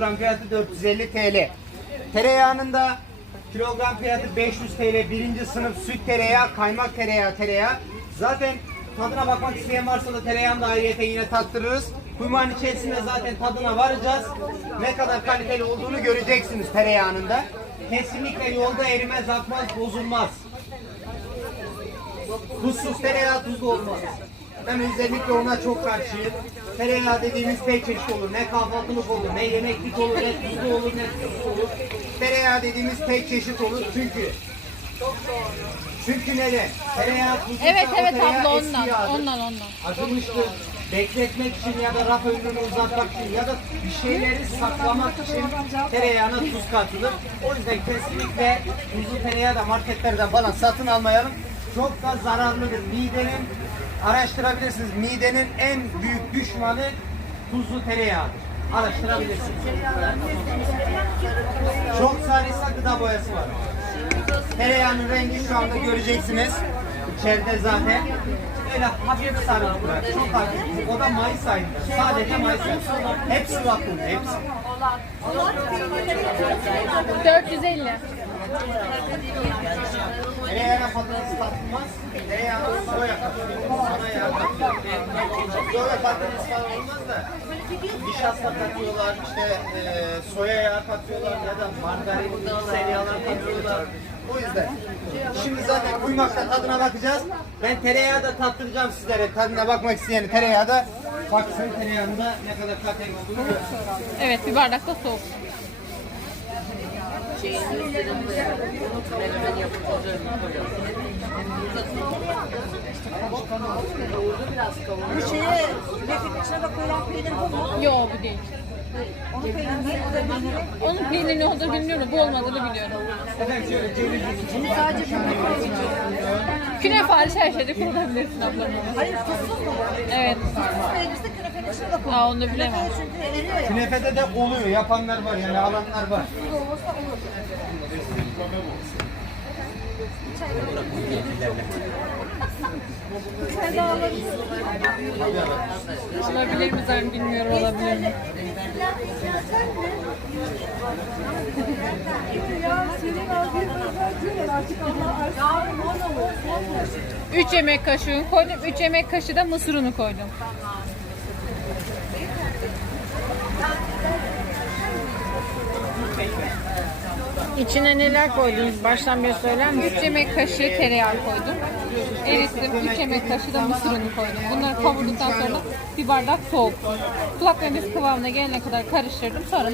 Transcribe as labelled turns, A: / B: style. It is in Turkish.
A: Kilogram fiyatı 450 TL. Tereyağının da kilogram fiyatı 500 TL. Birinci sınıf süt tereyağı, kaymak tereyağı, tereyağı. Zaten tadına bakmak isteyen varsa da tereyağını da ayrıyete yine tattırırız. Kuymağın içerisinde zaten tadına varacağız. Ne kadar kaliteli olduğunu göreceksiniz tereyağının da. Kesinlikle yolda erimez, akmaz, bozulmaz. Tuzsuz tereyağı tuzlu olmaz. Ben özellikle ona çok karşıyım. Tereyağı dediğimiz tek çeşit olur. Ne kahvaltılık olur, ne yemeklik olur, ne tuzlu olur, ne tuzsuz olur. Tereyağı dediğimiz tek çeşit olur çünkü. Çünkü neden? Tereyağı tuzlu
B: Evet evet abla ondan. Ondan ondan.
A: Acımıştır. Bekletmek için ya da raf ömrünü uzatmak için ya da bir şeyleri saklamak için tereyağına tuz katılır. O yüzden kesinlikle tuzlu tereyağı da marketlerden falan satın almayalım. Çok da zararlıdır. Midenin araştırabilirsiniz. Midenin en büyük düşmanı tuzlu tereyağıdır. Araştırabilirsiniz. Çok sarıysa gıda boyası var. Tereyağının rengi şu anda göreceksiniz. İçeride zaten. Öyle hafif sarılıklar. Çok hafif. O da Mayıs ayında. Sadece Mayıs ayında. Hepsi bakın. Hepsi.
B: 450.
A: Tereyağına patates katılmaz. Tereyağına soya katılıyor. Soya patates falan olmaz da. Nişasta katıyorlar, işte e, soya yağı katıyorlar ya da margarin, bitkisel yağlar katıyorlar. O yüzden. Şimdi zaten kuymakta tadına bakacağız. Ben tereyağı da tattıracağım sizlere. Tadına bakmak isteyen tereyağı da baksın tereyağında ne kadar kaliteli olduğunu.
B: Evet bir bardak da soğuk.
C: Bu şeye lefin içine koyulan peynir bu mu?
B: Yo bu değil.
C: Onun peyniri değil, bu da peyniri.
B: Onun peyniri ne olduğunu bilmiyorum. Bu olmadığını biliyorum.
C: Şimdi sadece.
B: Künefe hariç her şeyde kullanabilirsin ablam.
C: Hayır tuzsuz mu?
B: Evet.
C: Tuzsuz peynirse künefenin de koyuyor.
B: Aa onu bilemem.
A: Künefede de oluyor. Yapanlar var yani alanlar var.
B: Olabilir mi zaten bilmiyorum olabilir mi? Üç yemek kaşığı koydum. Üç yemek kaşığı da mısır unu koydum.
D: İçine neler koydunuz? Baştan bir söyler misiniz?
B: 3 yemek kaşığı tereyağı koydum. Erittim. 3 yemek kaşığı da mısır unu koydum. Bunları kavurduktan sonra bir bardak soğuk. Kulak memesi kıvamına gelene kadar karıştırdım. Sonra da